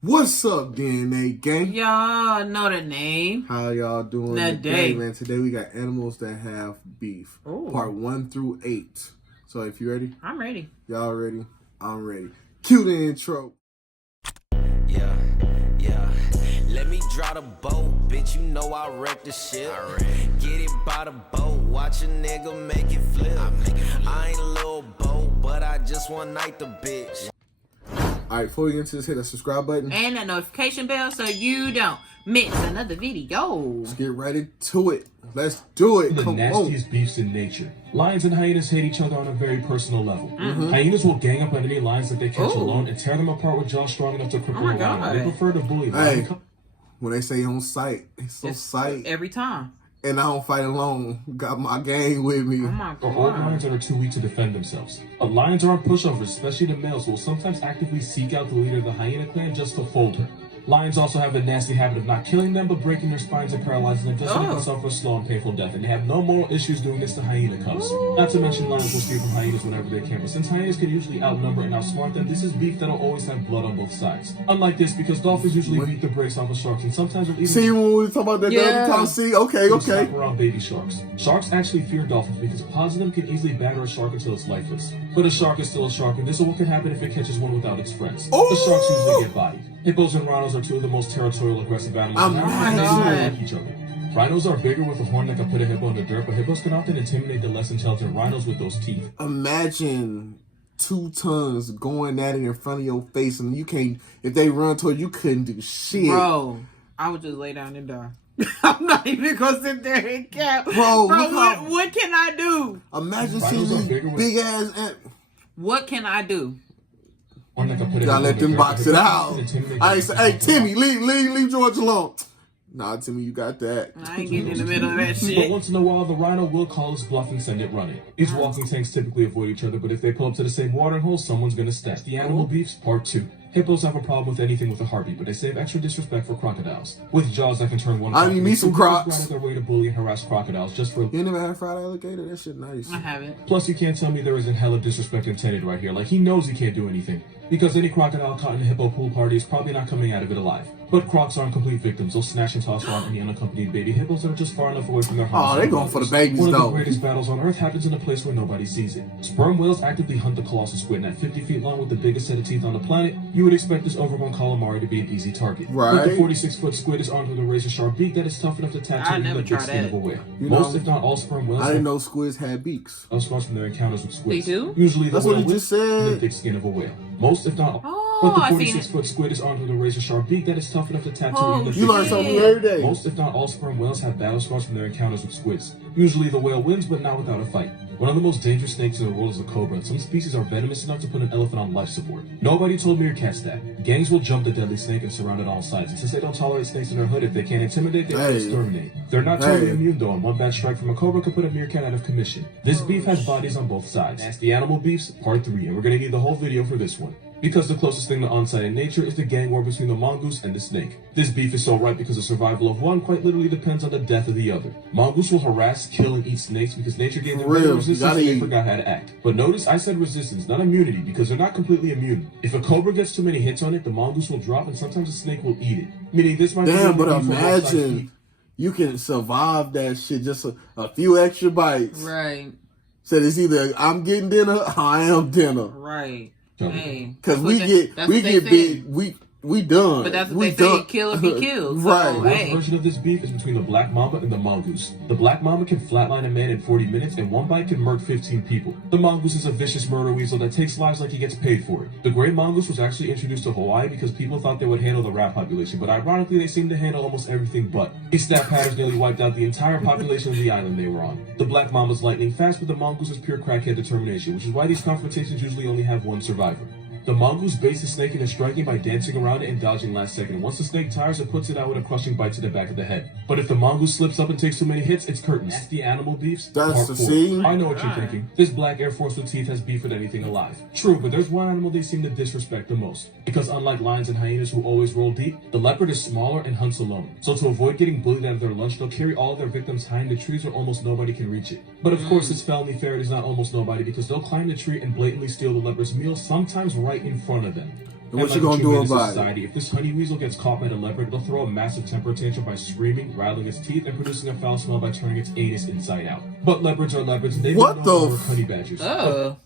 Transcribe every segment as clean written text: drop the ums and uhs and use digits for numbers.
What's up, DNA gang? Y'all know the name. How y'all doing today, man? Today we got animals that have beef. Ooh. Part 1 through 8. So if you ready? I'm ready. Y'all ready? I'm ready. Cue the intro. Yeah. Let me draw the boat, bitch. You know I wreck the shit. Get it by the boat, watch a nigga make it flip. I ain't a little boat, but I just one night the bitch. Alright, before we get into this, hit that subscribe button. And that notification bell so you don't miss another video. Let's get right to it. Let's do it. The nastiest beefs in nature. Lions and hyenas hate each other on a very personal level. Hyenas will gang up on any lions that they catch alone and tear them apart with jaws strong enough to cripple a lion. They prefer to bully them. Hey, when they say on sight, it's sight. Every time. And I don't fight alone. Got my gang with me. Oh my God. Or old lions that are too weak to defend themselves. But lions aren't pushovers, especially the males, who will sometimes actively seek out the leader of the hyena clan just to fold her. Lions also have a nasty habit of not killing them, but breaking their spines and paralyzing them just so they can suffer a slow and painful death. And they have no moral issues doing this to hyena cubs. Not to mention lions will steal from hyenas whenever they can, but since hyenas can usually outnumber and outsmart them, this is beef that'll always have blood on both sides. Unlike this, because dolphins usually beat the brakes off of sharks, and sometimes will even... See, when we talk about that the other time, see? Okay. Stop around baby sharks. Sharks actually fear dolphins because pods of them can easily batter a shark until it's lifeless. But a shark is still a shark, and this is what can happen if it catches one without its friends. The sharks usually get bodied. Hippos and rhinos are two of the most territorial aggressive animals and like each other. Rhinos are bigger with a horn that can put a hippo in the dirt, but hippos can often intimidate the less intelligent rhinos with those teeth. Imagine 2 tons going at it in front of your face, and you can't, if they run toward you, couldn't do shit. Bro, I would just lay down and die. I'm not even gonna sit there and count. Bro, what can I do? Imagine seeing these big ass... What can I do? Gotta let them box it out. I say, hey, Timmy, leave George alone. Nah, Timmy, you got that. I ain't getting in the middle of that shit. But once in a while, the rhino will call his bluff and send it running. These walking tanks typically avoid each other, but if they pull up to the same watering hole, someone's gonna stab. The animal beefs, part 2. Hippos have a problem with anything with a heartbeat, but they save extra disrespect for crocodiles. With jaws that can turn one... I need me some crocs. ...out of their way to bully and harass crocodiles just for... You never had fried alligator? That shit nice. I haven't. Plus, you can't tell me there isn't hella disrespect intended right here. Like, he knows he can't do anything. Because any crocodile caught in a hippo pool party is probably not coming out of it alive. But crocs aren't complete victims. They'll snatch and toss around any unaccompanied baby hippos that are just far enough away from their homes. Oh, they're going for the babies, though. One of the though. greatest battles on Earth happens in a place where nobody sees it. Sperm whales actively hunt the colossal squid, and at 50 feet long with the biggest set of teeth on the planet, you would expect this overgrown calamari to be an easy target. Right. But the 46-foot squid is armed with a razor-sharp beak that is tough enough to tattoo the thick skin of a whale. Most, if not all, sperm whales... I didn't know squids had beaks. ...scars from their encounters with squids. They do? Usually That's what you just said. The thick skin of a whale. Most, if not all... But the 46-foot squid is armed with a razor-sharp beak that is tough enough to tattoo. You learn something new every day. Most, if not all, sperm whales have battle scars from their encounters with squids. Usually the whale wins, but not without a fight. One of the most dangerous snakes in the world is a cobra, and some species are venomous enough to put an elephant on life support. Nobody told meerkats that. Gangs will jump the deadly snake and surround it on all sides, and since they don't tolerate snakes in their hood, if they can't intimidate, they will exterminate. They're not totally immune though, and one bad strike from a cobra could put a meerkat out of commission. This beef has bodies on both sides. That's the animal beefs, part 3, and we're gonna need the whole video for this one. Because the closest thing to on-site in nature is the gang war between the mongoose and the snake. This beef is so ripe because the survival of one quite literally depends on the death of the other. Mongoose will harass, kill, and eat snakes because nature gave them resistance and they forgot how to act. But notice I said resistance, not immunity, because they're not completely immune. If a cobra gets too many hits on it, the mongoose will drop and sometimes a snake will eat it. Meaning this might be... Damn, but imagine you can survive that shit, just a few extra bites. Right. So it's either I'm getting dinner or I am dinner. Right. Hey, because we get big, we done. But that's what they say, kill if he kills. Right. So, One version of this beef is between the black mamba and the mongoose. The black mamba can flatline a man in 40 minutes, and one bite can murk 15 people. The mongoose is a vicious murder weasel that takes lives like he gets paid for it. The gray mongoose was actually introduced to Hawaii because people thought they would handle the rat population, but ironically they seem to handle almost everything but. Its snap patterns nearly wiped out the entire population of the island they were on. The black mamba's lightning fast, but the mongoose is pure crackhead determination, which is why these confrontations usually only have one survivor. The mongoose baits the snake into striking by dancing around it and dodging last second. Once the snake tires, it puts it out with a crushing bite to the back of the head. But if the mongoose slips up and takes too many hits, it's curtains. That's the animal beefs. That's the scene. I know what you're thinking. This black Air Force with teeth has beef with anything alive. True, but there's one animal they seem to disrespect the most. Because unlike lions and hyenas who always roll deep, the leopard is smaller and hunts alone. So to avoid getting bullied out of their lunch, they'll carry all of their victims high in the trees where almost nobody can reach it. But of course, it's felony fair. It is not almost nobody because they'll climb the tree and blatantly steal the leopard's meal, sometimes right in front of them. And what like you gonna a true do menace to about it? society, if this honey weasel gets caught by the leopard, it'll throw a massive temper tantrum by screaming, rattling its teeth, and producing a foul smell by turning its anus inside out. But leopards are leopards, and they've What been the known to work honey badgers. Oh,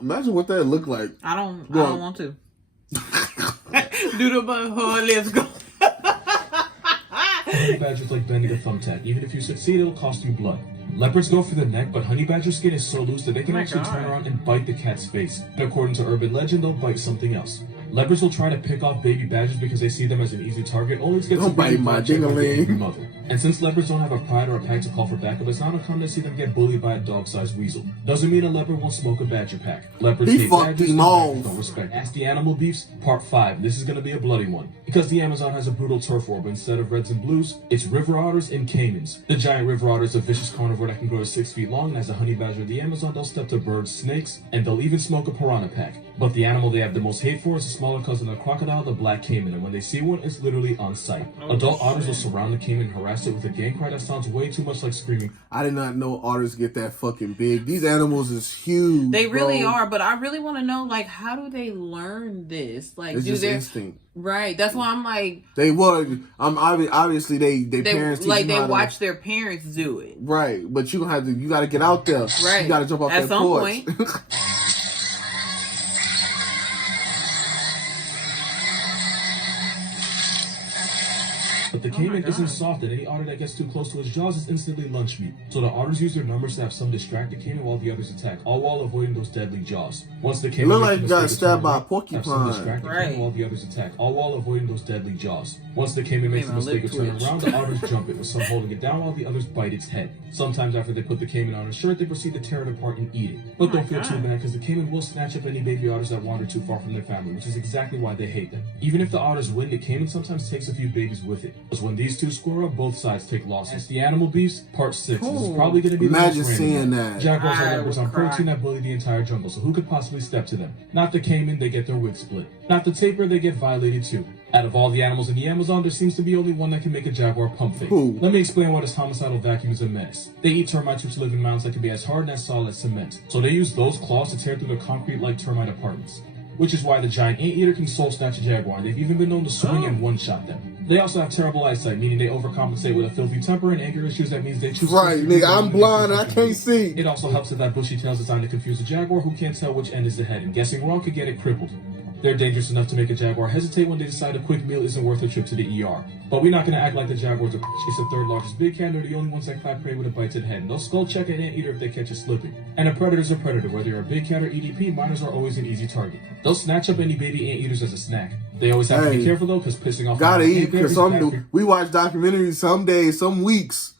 Imagine what that look like. I don't want to. Do the butthole, let's go. Honey badgers like bending a thumbtack. Even if you succeed, it'll cost you blood. Leopards go for the neck, but honey badger skin is so loose that they can actually turn around and bite the cat's face. And according to urban legend, they'll bite something else. Leopards will try to pick off baby badgers because they see them as an easy target, only to get Don't bite my ding-a-ling. mother. And since leopards don't have a pride or a pack to call for backup, it's not uncommon to see them get bullied by a dog-sized weasel. Doesn't mean a leopard won't smoke a badger pack. Leopards He hate fucked badgers him and off. badgers don't respect. Ask the Animal Beefs, Part 5. This is going to be a bloody one. Because the Amazon has a brutal turf war, but instead of reds and blues, it's river otters and caimans. The giant river otter is a vicious carnivore that can grow to 6 feet long, and as a honey badger of the Amazon, they'll step to birds, snakes, and they'll even smoke a piranha pack. But the animal they have the most hate for is a smaller cousin of the crocodile, the black caiman, and when they see one, it's literally on sight. Adult otters will surround the caiman and harass it with a gang cry that sounds way too much like screaming. I did not know otters get that fucking big. These animals is huge. They really bro. are, but I really want to know, like, how do they learn this? Like, It's do just they instinct. right? That's why I'm like, They would. Obviously they parents teach like them how they to- watch their parents do it. Right, but you gonna have to. You got to get out there. Right. You got to jump off At that some porch. point. But the caiman isn't soft, and any otter that gets too close to its jaws is instantly lunch meat. So the otters use their numbers to have some distract the caiman while the others attack, all while avoiding those deadly jaws. Once the caiman look like makes you the got mistake of stabbed by a turning around, have some porcupine. distract the Right. caiman while the others attack, all while avoiding those deadly jaws. Once the caiman makes the Made my mistake lip of turning twitch. around, the otters jump it, with some holding it down while the others bite its head. Sometimes after they put the caiman on its shirt, they proceed to tear it apart and eat it. But don't feel too bad, because the caiman will snatch up any baby otters that wander too far from their family, which is exactly why they hate them. Even if the otters win, the caiman sometimes takes a few babies with it. Because when these two score up, both sides take losses. The Animal Beefs, Part 6. This is probably going to be the Imagine most seeing random. that. Jaguars I are leopards would on cry. protein that bully the entire jungle, so who could possibly step to them? Not the caiman, they get their wig split. Not the tapir, they get violated too. Out of all the animals in the Amazon, there seems to be only one that can make a jaguar pump fake. Who? Let me explain why this homicidal vacuum is a menace. They eat termites which live in mounds that can be as hard and as solid as cement. So they use those claws to tear through their concrete like termite apartments. Which is why the giant anteater can soul snatch a jaguar, and they've even been known to swing and one-shot them. They also have terrible eyesight, meaning they overcompensate with a filthy temper and anger issues. That means they choose Right, to nigga, I'm blind. I can't see. It also helps that bushy tail is designed to confuse a jaguar who can't tell which end is the head, and guessing wrong could get it crippled. They're dangerous enough to make a jaguar hesitate when they decide a quick meal isn't worth a trip to the ER. But we're not going to act like the jaguars are it's the third largest big cat. They're the only ones that clap prey with a bite to the head. And they'll skull check an anteater if they catch it slipping. And a predator's a predator. Whether you're a big cat or EDP, minors are always an easy target. They'll snatch up any baby anteaters as a snack. They always have to be Hey, careful though, because pissing off Gotta eat, because some we watch documentaries some days, some weeks.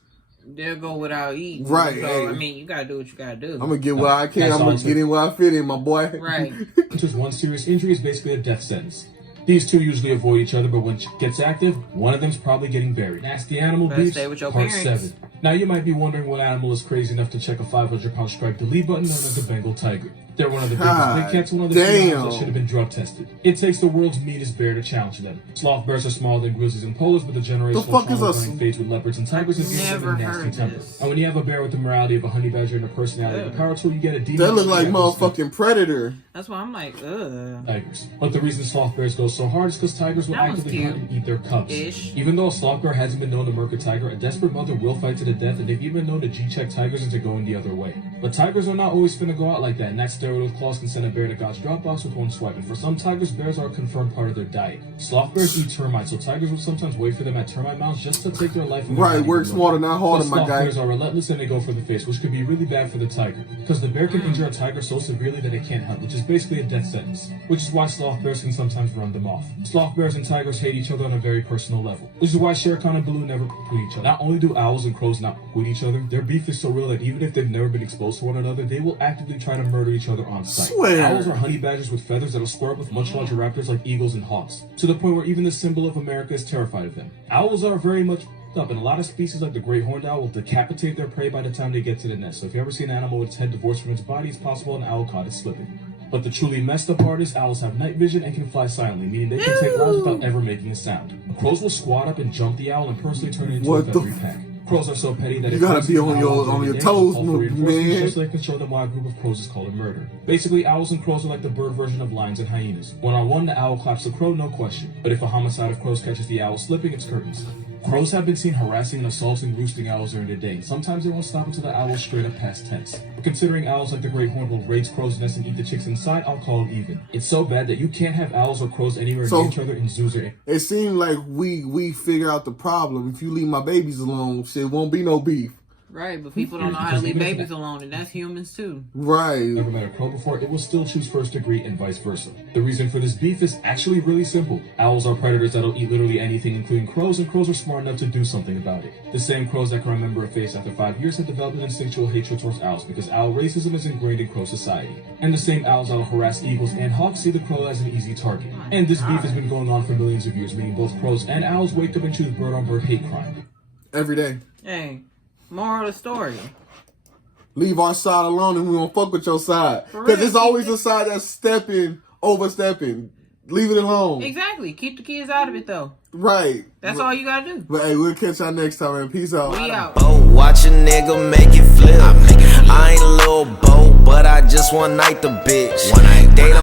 They'll go without eating. Right, So, hey. I mean, you gotta do what you gotta do. I'm gonna get where I can. That's I'm gonna awesome. get in where I fit in, my boy. Right. Just one serious injury is basically a death sentence. These two usually avoid each other, but when shit gets active, one of them's probably getting buried. Nasty Animal Better Beefs, stay with your Part parents. 7. Now you might be wondering what animal is crazy enough to check a 500-pound striped delete button known as the Bengal tiger. They're one of the biggest God big cats, one of the few damn. animals that should have been drug tested. It takes the world's meanest bear to challenge them. Sloth bears are smaller than grizzlies and polars, but the generational fuck is trauma a- running fades with leopards and tigers and gives them Never a nasty heard temper. this. And when you have a bear with the morality of a honey badger and a personality of a power tool, you get a demon. That look like that goes through motherfucking Predator. That's why I'm like, ugh. tigers. But the reason sloth bears go so hard is because tigers will That one's actively cute. hunt and eat their cubs. Ish. Even though a sloth bear hasn't been known to murk a tiger, a desperate mother will fight to the death, and they've even been known to G-check tigers into going the other way. But tigers are not always finna go out like that, and that steroid with claws can send a bear to God's Dropbox with one swipe. And for some tigers, bears are a confirmed part of their diet. Sloth bears eat termites, so tigers will sometimes wait for them at termite mounds just to take their life. and Right, not work even smarter, look. not harder, But my sloth guy. bears are relentless and they go for the face, which could be really bad for the tiger. Because the bear can injure a tiger so severely that it can't hunt, which is basically a death sentence. Which is why sloth bears can sometimes run them off. Sloth bears and tigers hate each other on a very personal level. Which is why Shere Khan and Baloo never with each other. Not only do owls and crows not with each other, their beef is so real that even if they've never been exposed to one another, they will actively try to murder each other on sight. Swear. Owls are honey badgers with feathers that'll square up with much larger raptors like eagles and hawks, to the point where even the symbol of America is terrified of them. Owls are very much up, and a lot of species like the great horned owl will decapitate their prey by the time they get to the nest. So if you ever see an animal with its head divorced from its body, it's possible an owl caught it slipping. But the truly messed up part is owls have night vision and can fly silently, meaning they can take lives without ever making a sound. Crows will squat up and jump the owl and personally turn it into a What the feathery pack. Crows are so petty that You if gotta crows be see on an your- owl on during your the day, toes, they'll call for reinforcements man. just so they can show them why a group of crows is called a murder. Basically, owls and crows are like the bird version of lions and hyenas. One-on-one, the owl claps the crow, no question. But if a homicide of crows catches the owl slipping, it's curtains. Crows have been seen harassing and assaulting roosting owls during the day. Sometimes they won't stop until the owl's straight up past tense. But considering owls like the great horned will raid crows' nests and eat the chicks inside, I'll call it even. It's so bad that you can't have owls or crows anywhere So- near each other in zoos or... It seemed like we figure out the problem. If you leave my babies alone, shit won't be no beef. Right, but people don't know how to leave babies alone, and that's humans too. Right. Never met a crow before, it will still choose first degree and vice versa. The reason for this beef is actually really simple. Owls are predators that'll eat literally anything, including crows, and crows are smart enough to do something about it. The same crows that can remember a face after 5 years have developed an instinctual hatred towards owls because owl racism is ingrained in crow society. And the same owls that'll harass eagles and hawks see the crow as an easy target. And this beef has been going on for millions of years, meaning both crows and owls wake up and choose bird-on-bird hate crime. Every day. Hey, moral of the story. Leave our side alone and we won't fuck with your side. For Because real. it's always a side that's overstepping. Leave it alone. Exactly. Keep the kids out of it though. Right. That's all you gotta do. But hey, we'll catch y'all next time, man. Peace out. We out. Boat, watch a nigga make it flip. I ain't a little boat, but I just one night the bitch.